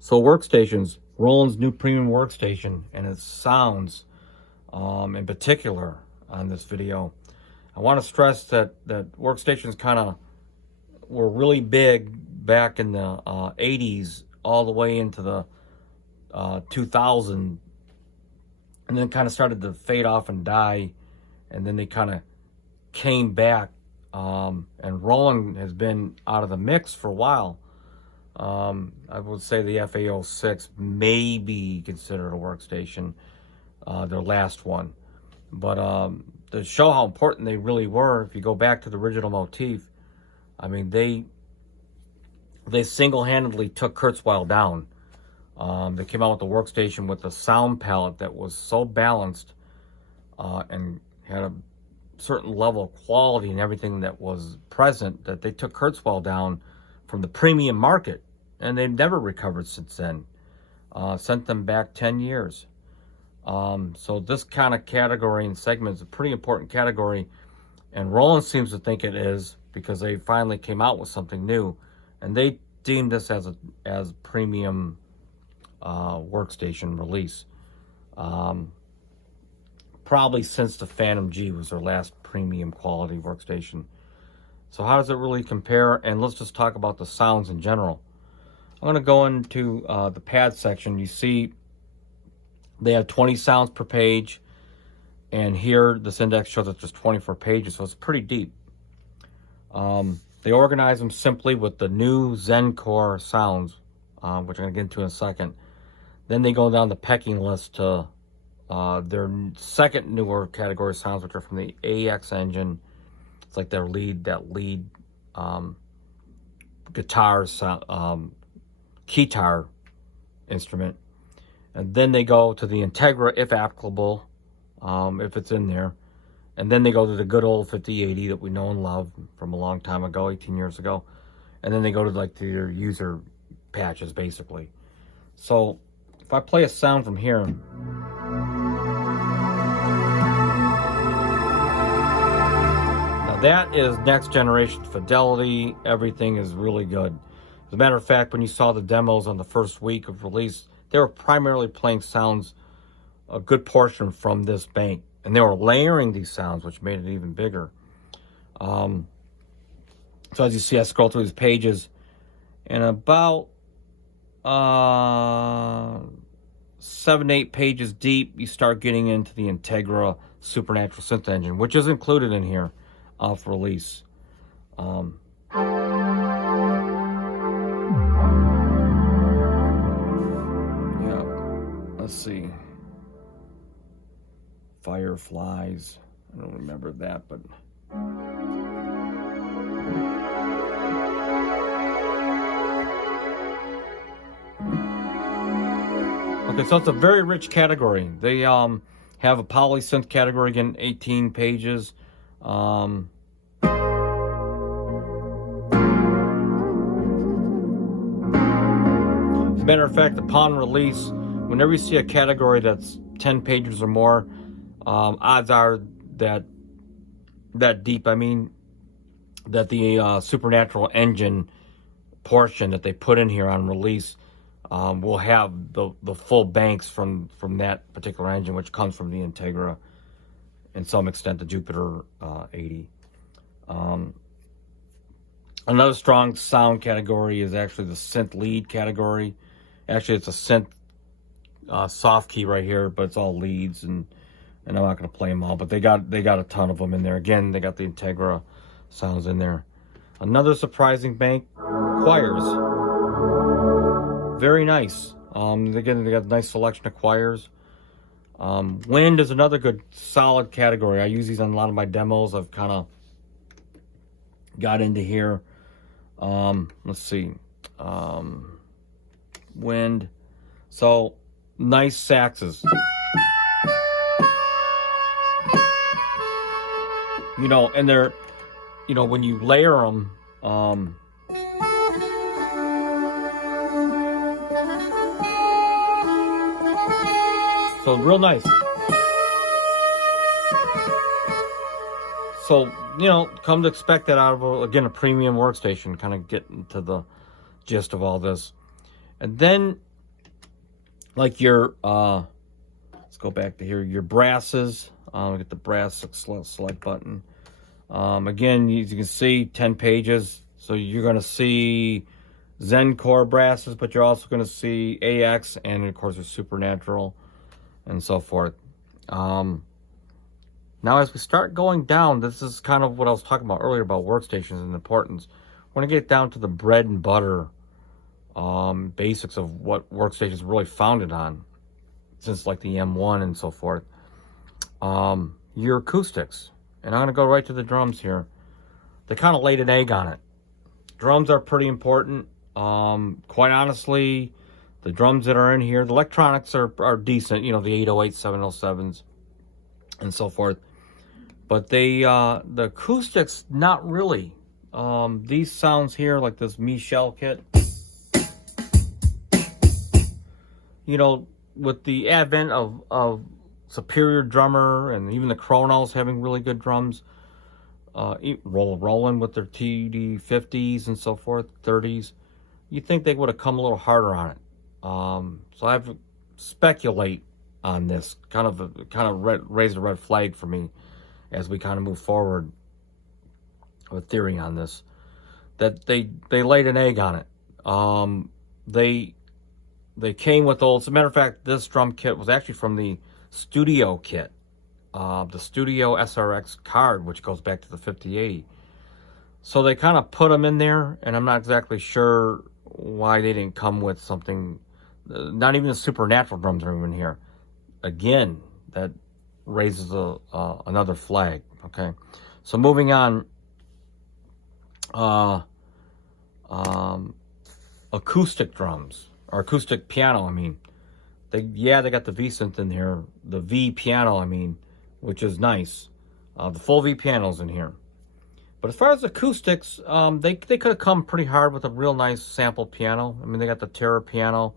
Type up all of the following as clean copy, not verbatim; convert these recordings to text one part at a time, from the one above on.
So workstations, Roland's new premium workstation and its sounds in particular on this video. I want to stress that workstations kind of were really big back in the 80s all the way into the 2000, and then kind of started to fade off and die, and then they kind of came back, and Roland has been out of the mix for a while. I would say the FA06 may be considered a workstation, their last one. But to show how important they really were, if you go back to the original motif, I mean, they single-handedly took Kurzweil down. They came out with a workstation with a sound palette that was so balanced and had a certain level of quality and everything that was present that they took Kurzweil down from the premium market, and they've never recovered since then. Sent them back 10 years. So this kind of category and segment is a pretty important category, and Roland seems to think it is because they finally came out with something new, and they deemed this as a premium workstation release. Probably since the Phantom G was their last premium quality workstation. So how does it really compare? And let's just talk about the sounds in general. I'm going to go into the pad section. You see they have 20 sounds per page, and here this index shows it's just 24 pages, so it's pretty deep. They organize them simply with the new Zen Core sounds, which I'm going to get into in a second. Then they go down the pecking list to their second newer category sounds, which are from the AX engine. It's like their lead guitar sound, keytar instrument. And then they go to the Integra, if applicable, if it's in there. And then they go to the good old 5080 that we know and love from a long time ago, 18 years ago. And then they go to like their user patches, basically. So if I play a sound from here, now that is next generation fidelity. Everything is really good. As a matter of fact, when you saw the demos on the first week of release, they were primarily playing sounds, a good portion from this bank. And they were layering these sounds, which made it even bigger. So as you see, I scroll through these pages, and about 7 to 8 pages deep, you start getting into the Integra Supernatural Synth Engine, which is included in here off release. Let's see. Fireflies. I don't remember that, but okay, so it's a very rich category. They have a polysynth category, again, 18 pages. As a matter of fact, upon release, whenever you see a category that's 10 pages or more, odds are that deep, I mean, that the Supernatural engine portion that they put in here on release will have the full banks from that particular engine, which comes from the Integra, and some extent the Jupiter 80. Another strong sound category is actually the synth lead category. Actually, it's a synth soft key right here, but it's all leads, and I'm not going to play them all, but they got a ton of them in there. Again, they got the Integra sounds in there. Another surprising bank, choirs. Very nice. Again, they got a nice selection of choirs. Wind is another good, solid category. I use these on a lot of my demos. I've kind of got into here. Let's see. Wind. So, nice saxes. You know, and they're, you know, when you layer them, so real nice. So, you know, come to expect that out of, again, a premium workstation, kind of get into the gist of all this. And then like your, let's go back to here, your brasses. Get the brass select button. Again, as you can see, 10 pages. So you're going to see Zen Core brasses, but you're also going to see AX, and of course, there's Supernatural and so forth. Now, as we start going down, this is kind of what I was talking about earlier about workstations and importance. We're going to get down to the bread and butter basics of what workstations really founded on, since like the M1 and so forth. Your acoustics. And I'm going to go right to the drums here. They kind of laid an egg on it. Drums are pretty important. Quite honestly, the drums that are in here, the electronics are decent, you know, the 808s, 707s, and so forth. But the acoustics, not really. These sounds here, like this Michelle kit, you know, with the advent of Superior drummer and even the Chronos having really good drums, Roland with their TD-50s and so forth, 30s, you think they would have come a little harder on it. So I have to speculate on this, kind of raise a red flag for me as we kind of move forward with theory on this, that they laid an egg on it. They came with old, as a matter of fact, this drum kit was actually from the Studio kit, the Studio SRX card, which goes back to the 5080. So they kind of put them in there, and I'm not exactly sure why they didn't come with something. Not even the Supernatural drums are in here. Again, that raises another flag. Okay, so moving on. Acoustic drums, or acoustic piano, I mean. They got the V-synth in here, the V piano, I mean, which is nice. The full V piano's in here. But as far as acoustics, they could have come pretty hard with a real nice sample piano. I mean, they got the Terra piano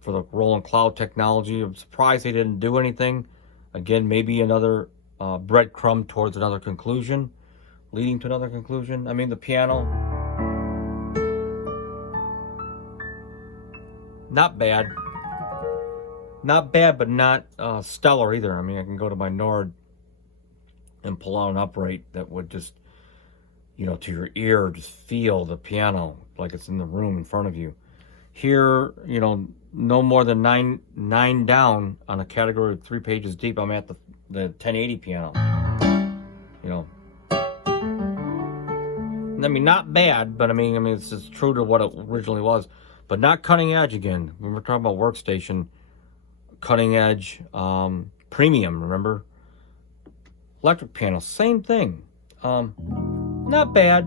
for the Roland Cloud technology. I'm surprised they didn't do anything. Again, maybe another breadcrumb towards another conclusion, leading to another conclusion. I mean, the piano, not bad. Not bad, but not stellar either. I mean, I can go to my Nord and pull out an upright that would just, you know, to your ear, just feel the piano like it's in the room in front of you. Here, you know, no more than nine down on a category of 3 pages deep. I'm at the 1080 piano. You know, I mean, not bad, but I mean, it's just true to what it originally was, but not cutting edge again. When we're talking about workstation. Cutting edge, premium, remember? Electric piano, same thing. Not bad,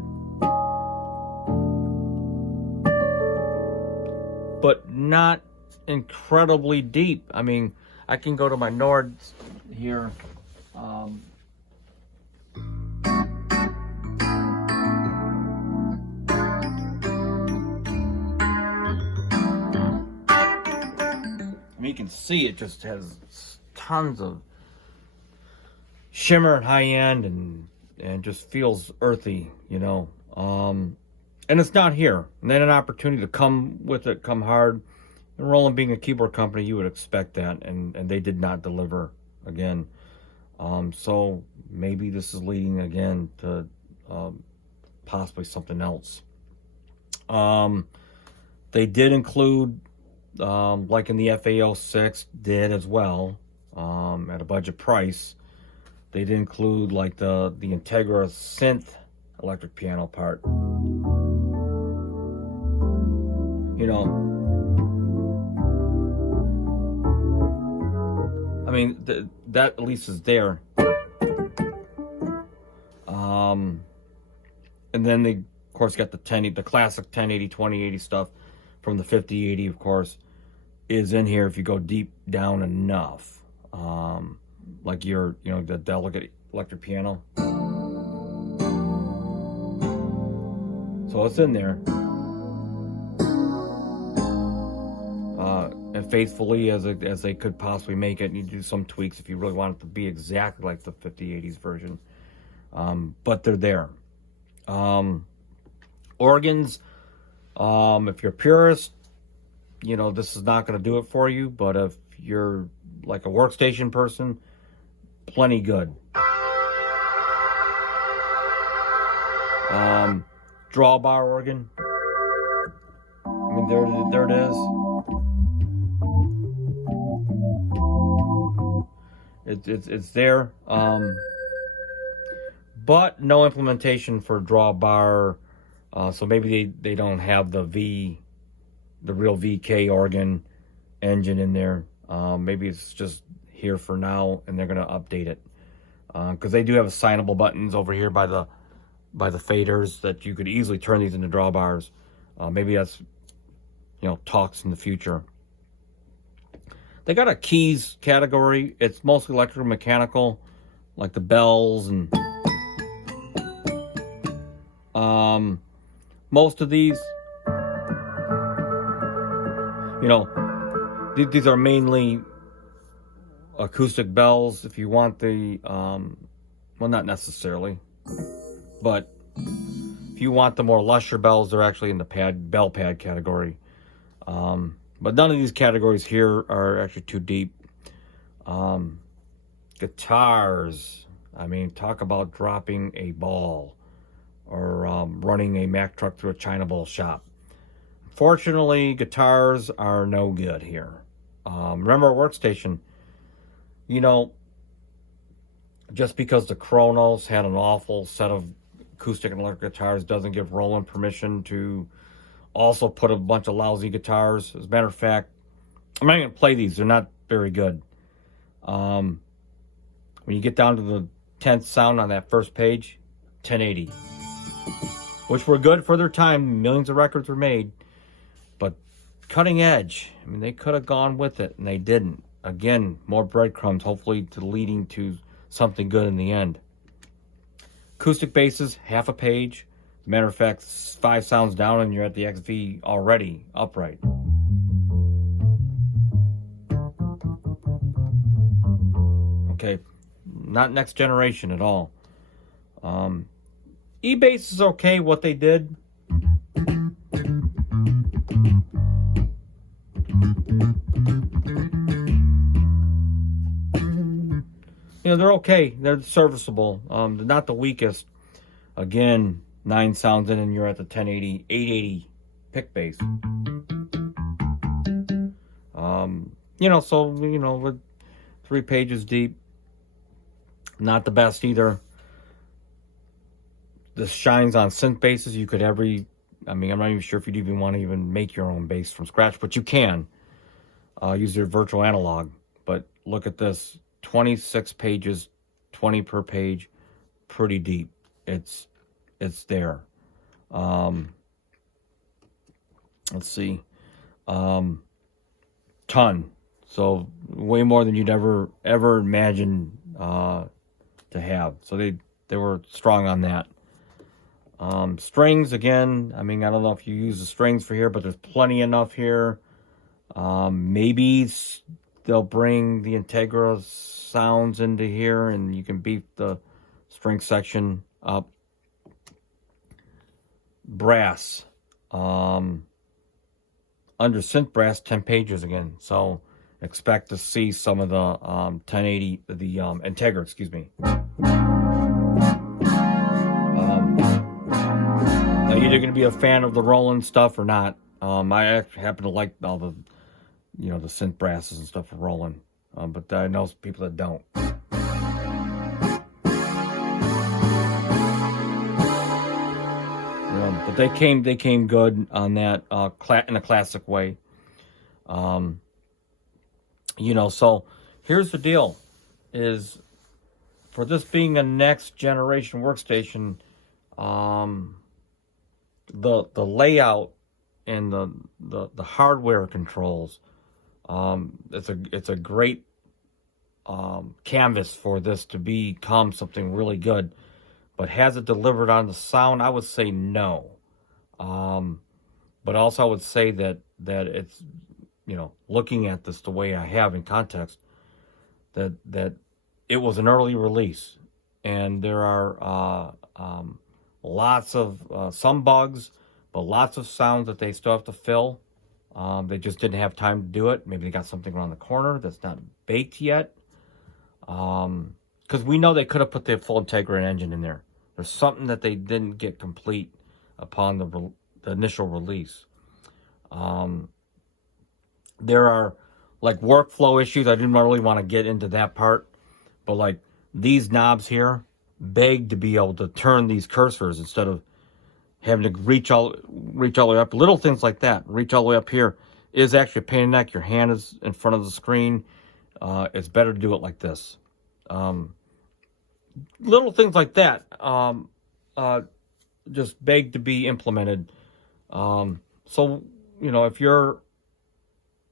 but not incredibly deep. I mean, I can go to my Nord here. You can see it just has tons of shimmer and high end, and just feels earthy, you know. And it's not here. And then an opportunity to come with it, come hard. And Roland being a keyboard company, you would expect that, and they did not deliver again. So maybe this is leading again to possibly something else. They did include, like in the FA06 did as well, at a budget price, they did include like the Integra synth electric piano part. You know, I mean, that at least is there. And then they, of course, got the classic 1080, 2080 stuff from the 5080, of course, is in here if you go deep down enough. Like the delicate electric piano. So it's in there. And faithfully as they could possibly make it, and you do some tweaks if you really want it to be exactly like the 5080s version. But they're there. Organs, if you're a purist, you know, this is not going to do it for you, but if you're like a workstation person, plenty good. Drawbar organ. I mean, there it is. It's there. But no implementation for drawbar. So maybe they don't have the real VK organ engine in there. Maybe it's just here for now, and they're gonna update it because they do have assignable buttons over here by the faders that you could easily turn these into drawbars. Maybe that's, you know, talks in the future. They got a keys category. It's mostly electrical, mechanical, like the bells and most of these, you know, these are mainly acoustic bells. If you want the, well, not necessarily, but if you want the more lusher bells, they're actually in the bell pad category. But none of these categories here are actually too deep. Guitars, I mean, talk about dropping a ball or running a Mack truck through a China bowl shop. Fortunately, guitars are no good here. Remember our Workstation, you know, just because the Kronos had an awful set of acoustic and electric guitars doesn't give Roland permission to also put a bunch of lousy guitars. As a matter of fact, I'm not even going to play these. They're not very good. When you get down to the 10th sound on that first page, 1080. Which were good for their time. Millions of records were made. But cutting edge. I mean, they could have gone with it, and they didn't. Again, more breadcrumbs, hopefully leading to something good in the end. Acoustic basses, half a page. Matter of fact, 5 sounds down and you're at the XV already upright. Okay, not next generation at all. E-bass is okay, what they did. You know, they're okay. They're serviceable. They're not the weakest. Again, 9 sounds in and you're at the 1080, 880 pick bass. You know, so, you know, with 3 pages deep, not the best either. This shines on synth basses. You could I mean, I'm not even sure if you'd even want to even make your own bass from scratch, but you can. Use your virtual analog. But look at this, 26 pages, 20 per page, pretty deep. It's there. Let's see. Ton. So way more than you'd ever imagine to have. So they were strong on that. Strings, again, I mean, I don't know if you use the strings for here, but there's plenty enough here. Maybe they'll bring the Integra sounds into here and you can beef the string section up. Brass. Under synth brass, 10 pages again. So expect to see some of the 1080, the Integra, excuse me. You're going to be a fan of the Roland stuff or not. I actually happen to like all the, you know, the synth brasses and stuff for Roland. But I know people that don't. But they came good on that in a classic way. You know, so here's the deal: is for this being a next generation workstation, the layout and the hardware controls, it's a great canvas for this to become something really good. But has it delivered on the sound? I would say no. But also I would say that it's, you know, looking at this the way I have in context, that it was an early release, and there are lots of some bugs, but lots of sounds that they still have to fill. They just didn't have time to do it. Maybe they got something around the corner that's not baked yet. Because we know they could have put the full Integra engine in there. There's something that they didn't get complete upon the initial release. There are like workflow issues. I didn't really want to get into that part, but like these knobs here beg to be able to turn these cursors instead of having to reach all the way up. Little things like that, reach all the way up here, is actually a pain in the neck. Your hand is in front of the screen. It's better to do it like this. Little things like that just beg to be implemented. So, you know, if you're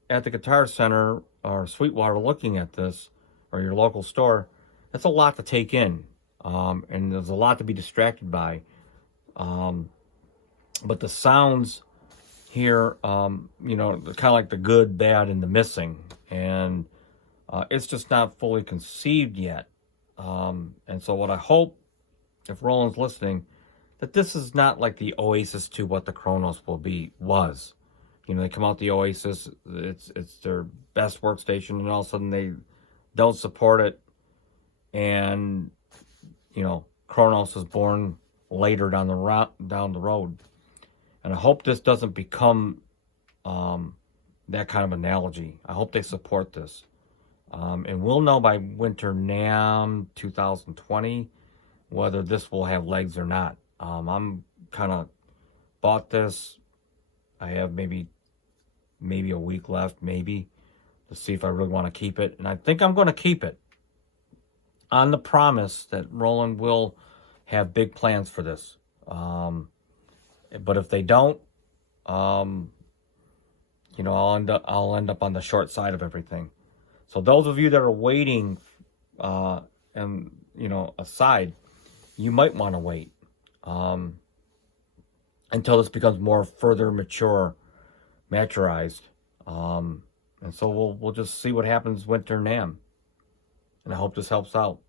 at the Guitar Center or Sweetwater looking at this, or your local store, that's a lot to take in. And there's a lot to be distracted by. But the sounds here, you know, kind of like the good, bad, and the missing. And it's just not fully conceived yet. And so what I hope, if Roland's listening, that this is not like the Oasis to what the Kronos was. You know, they come out the Oasis, it's their best workstation, and all of a sudden they don't support it. And, you know, Kronos is born later down the road. And I hope this doesn't become that kind of analogy. I hope they support this. And we'll know by Winter NAMM 2020 whether this will have legs or not. I'm kind of bought this. I have maybe a week left, maybe, to see if I really want to keep it. And I think I'm going to keep it on the promise that Roland will have big plans for this. But if they don't, you know, I'll end up on the short side of everything. So those of you that are waiting, and, you know, aside, you might want to wait until this becomes more further maturized. And so we'll just see what happens Winter NAMM. And I hope this helps out.